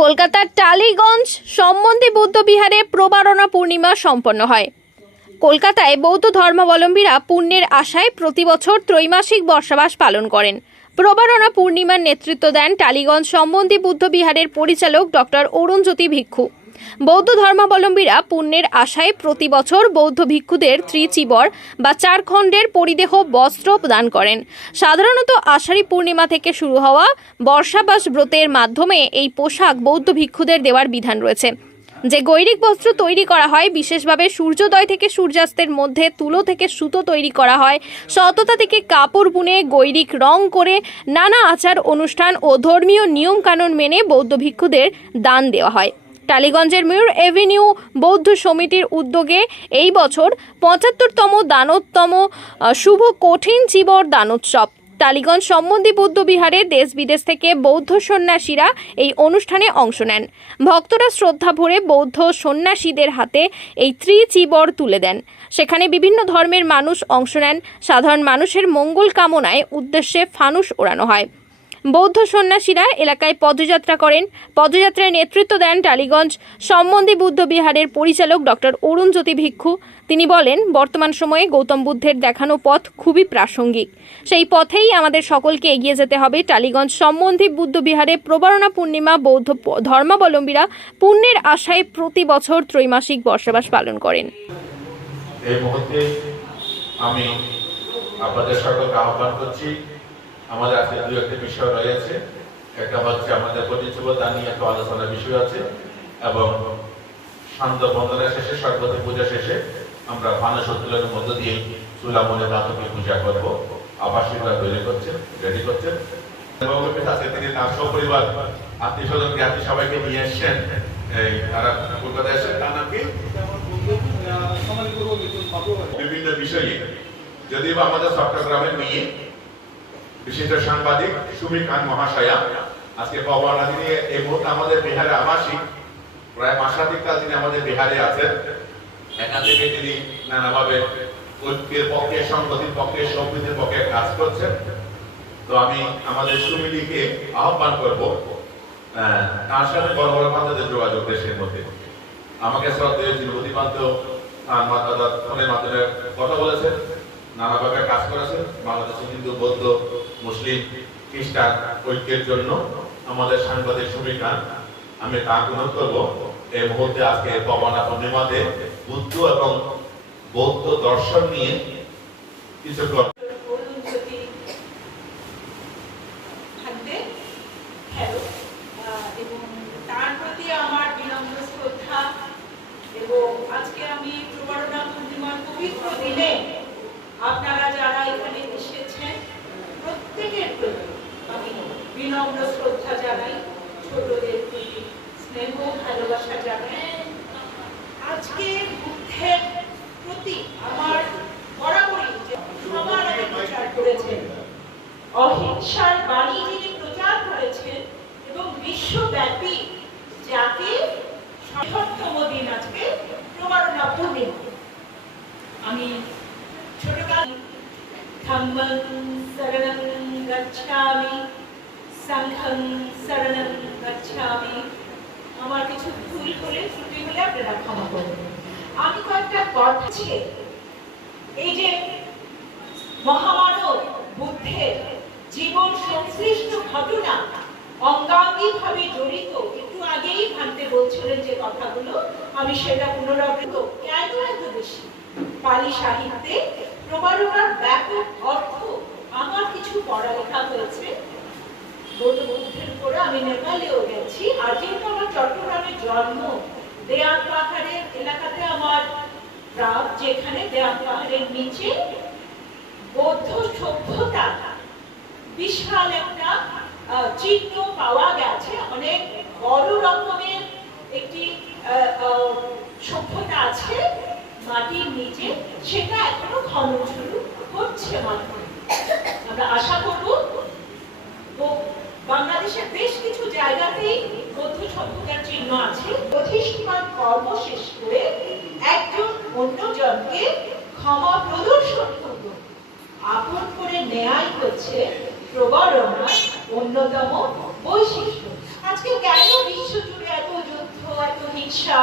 কলকাতার টালিগঞ্জ সম্বন্ধী বৌদ্ধবিহারে প্রবারণা পূর্ণিমা সম্পন্ন হয়। কলকাতায় বৌদ্ধ ধর্মাবলম্বীরা পুণ্যের আশায় প্রতি বছর ত্রৈমাসিক বর্ষাবাস পালন করেন। প্রবারণা পূর্ণিমার নেতৃত্ব দেন টালিগঞ্জ সম্বন্ধী বুদ্ধবিহারের পরিচালক ডক্টর অরুণজ্যোতি ভিক্ষু। বৌদ্ধ ধর্মাবলম্বীরা পুণ্যের আশায় প্রতি বছর বৌদ্ধ ভিক্ষুদের ত্রিচিবর বা চার খণ্ডের পরিদেহ বস্ত্র প্রদান করেন। সাধারণত আষাঢ়ী পূর্ণিমা থেকে শুরু হওয়া বর্ষাবাস ব্রতের মাধ্যমে এই পোশাক বৌদ্ধ ভিক্ষুদের দেওয়ার বিধান রয়েছে। যে গৈরিক বস্ত্র তৈরি করা হয়, বিশেষভাবে সূর্যোদয় থেকে সূর্যাস্তের মধ্যে তুলো থেকে সুতো তৈরি করা হয়, সততা থেকে কাপড় বুনে গৈরিক রং করে নানা আচার, অনুষ্ঠান ও ধর্মীয় নিয়মকানুন মেনে বৌদ্ধ ভিক্ষুদের দান দেওয়া হয়। টালিগঞ্জের মেয়র এভিনিউ বৌদ্ধ সমিতির উদ্যোগে এই বছর পঁচাত্তরতম দানোত্তম শুভ কঠিন চিবর দানোৎসব। টালিগঞ্জ সম্বন্ধী বৌদ্ধ বিহারে দেশ বিদেশ থেকে বৌদ্ধ সন্ন্যাসীরা এই অনুষ্ঠানে অংশ নেন। ভক্তরা শ্রদ্ধা ভরে বৌদ্ধ সন্ন্যাসীদের হাতে এই ত্রিচিবর তুলে দেন। সেখানে বিভিন্ন ধর্মের মানুষ অংশ নেন। সাধারণ মানুষের মঙ্গল কামনায় উদ্দেশ্যে ফানুস ওড়ানো হয়। বৌদ্ধ সন্ন্যাসীরা এলাকায় পদযাত্রা করেন। পদযাত্রায় নেতৃত্ব দেন টালিগঞ্জ সম্বন্ধী বুদ্ধ বিহারের পরিচালক ডক্টর অরুণজ্যোতি ভিক্ষু। তিনি বলেন, বর্তমান সময়ে গৌতম বুদ্ধের দেখানো পথ খুবই প্রাসঙ্গিক। সেই পথেই আমাদের সকলকে এগিয়ে যেতে হবে টালিগঞ্জ সম্বন্ধী বুদ্ধ বিহারে প্রবারণা পূর্ণিমা, বৌদ্ধ ধর্মাবলম্বীরা পুণ্যের আশায় প্রতি বছর ত্রৈমাসিক বর্ষাবাস পালন করেন। এই মুহূর্তে আমি আপনাদের সকলকে আহ্বান করছি আমাদের আজকে দু একটা বিষয় রয়েছে। একটা হচ্ছে আমাদের পরিচয়তা নিয়ে একটা আলোচনার বিষয় আছে এবং শান্ত বন্দনা শেষে সরস্বতী পূজা শেষে আমরা মানস উত্তোলনের মধ্য দিয়ে চুলামনে দাতকে পূজা করব। আবাসিকরা তৈরি করছেন রেডি করছেন আজকে তিনি তার সপরিবার আত্মীয় স্বজন জ্ঞাতি সবাইকে নিয়ে এসছেন। এই তারা কলকাতায় এসেছেন। তার নাম কি? বিভিন্ন বিষয়ে। যদিও বা আমাদের চট্টগ্রামের মেয়ে বিশিষ্ট সাংবাদিক সুমি খান মহাশয়া। আজকে পাওয়ানা নিয়ে এই মুহূর্তে আমাদের বিহারে আবাসিক, প্রায় মাসাধিক কাল তিনি আমাদের বিহারে আছেন এখান থেকে তিনি নানাভাবে ঐক্যের পক্ষে সংগতির পক্ষে সম্প্রীতির পক্ষে কাজ করছেন। তো আমি আমাদের সুমিলিকে আহ্বান করব তার সাথে বড় বড় বান্ধবদের যোগাযোগ দেশের মধ্যে। আমাকে শ্রদ্ধেয় জিনপতি পান্ত ফোনের মাধ্যমে কথা বলেছেন, নানাভাবে কাজ করেছেন। বাংলাদেশে হিন্দু বৌদ্ধ মুসলিম খ্রিস্টান ঐক্যের জন্য আমাদের সাংবাদিক ভূমিকা আমি তা গ্রহণ করব। এই মুহূর্তে আজকে পবনা পূর্ণিমাতে বুদ্ধ এবং বৌদ্ধ দর্শন নিয়ে কিছু আজকে আমি প্রবরণা পূর্ণিমার পবিত্র দিনে আপনারা যারা এখানে এসেছেন প্রত্যেকের প্রতি আমি বিনম্র শ্রদ্ধা জানাই ছোটদের প্রতি, স্নেহ, ভালোবাসা জানাই। আজকে বুদ্ধের প্রতি আমার বরাবরই সবার আগে প্রচার করেছেন, অহিংসার বাণী যিনি প্রচার করেছেন এবং বিশ্বব্যাপী যাকে ষষ্ঠতম দিন আজকে প্রমাণনা পূর্ণিমা আমি ছোটকাল ধম্মং শরণং গচ্ছামি সংঘং শরণং গচ্ছামি আমার কিছু ভুল হলে, ত্রুটি হলে আপনারা ক্ষমা করবেন আমি কয়েকটা কথা ছিল এই যে মহামানব বুদ্ধের জীবন সংশ্লিষ্ট ঘটনা অঙ্গাঙ্গি ভাবে জড়িত, একটু আগেই ভাঙতে বলছিলেন যে কথাগুলো, আমি সেটা পুনরাবৃত কেন এত বেশি? পালি সাহিত্যে প্রমাণনার ব্যাপক অর্থ আমার কিছু পড়ালেখা হয়েছে। বৌদ্ধ বুদ্ধের উপরে আমি নেপালেও গেছি। আর যেহেতু আমার চট্টগ্রামে জন্ম দেয়ান পাহাড়ের এলাকাতে আমার প্রাপ যেখানে দেয়ান পাহাড়ের নিচে বৌদ্ধ সভ্যতা বিশাল একটা চিহ্ন পাওয়া গেছে। অনেক বড় রকমের একটি সভ্যতা আছে মাটির নিচে। সেটা এখনও খনন শুরু হচ্ছে মাত্র। আমরা আশা করব বাংলাদেশের বেশ কিছু জায়গাতেই বৌদ্ধ সভ্যতার চিহ্ন আছে। প্রতিষ্ঠান কর্ম শেষ করে একজন অন্যজনকে ক্ষমা প্রদর্শন করব আপন করে নেয়াই হচ্ছে প্রবরণার অন্যতম বৈশিষ্ট্য। আজকে কেন বিশ্ব শুভেচ্ছা